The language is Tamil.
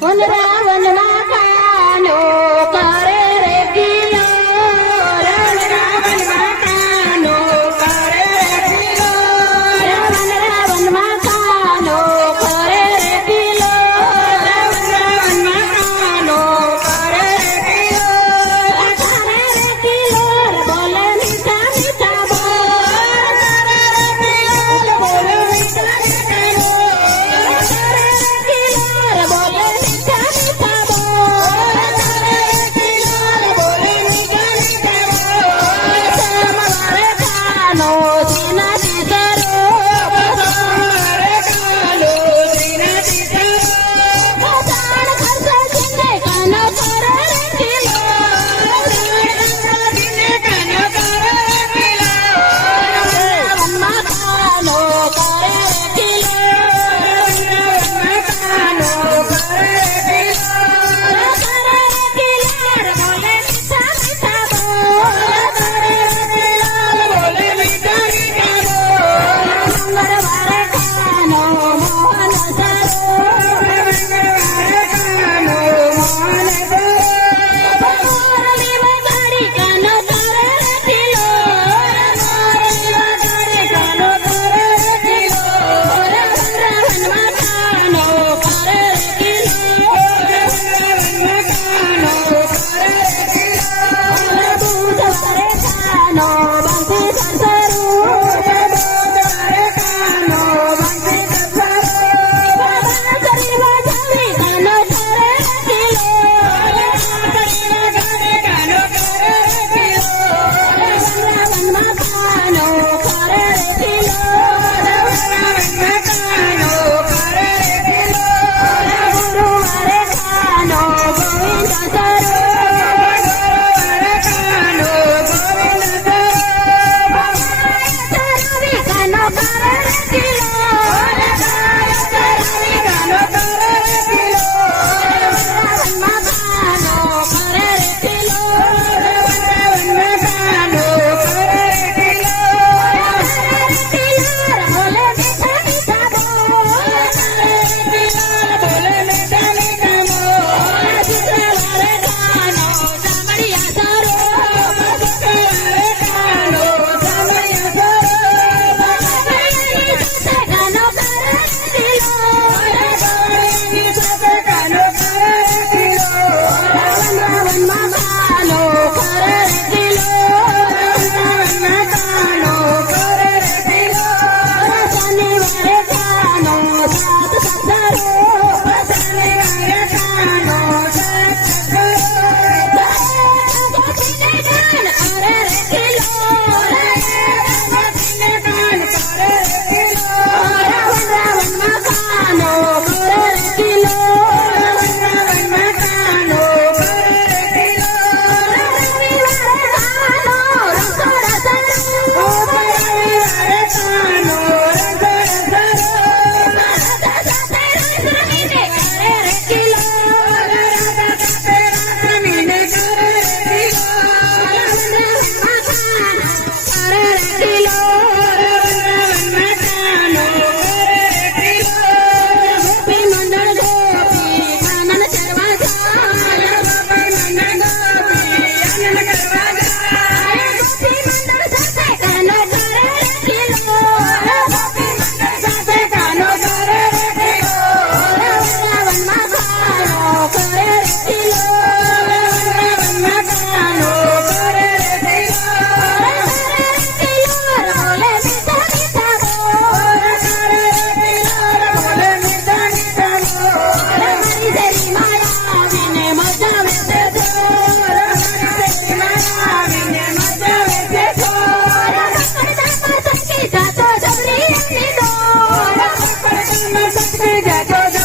ஒன்னு ராவணனா Yeah.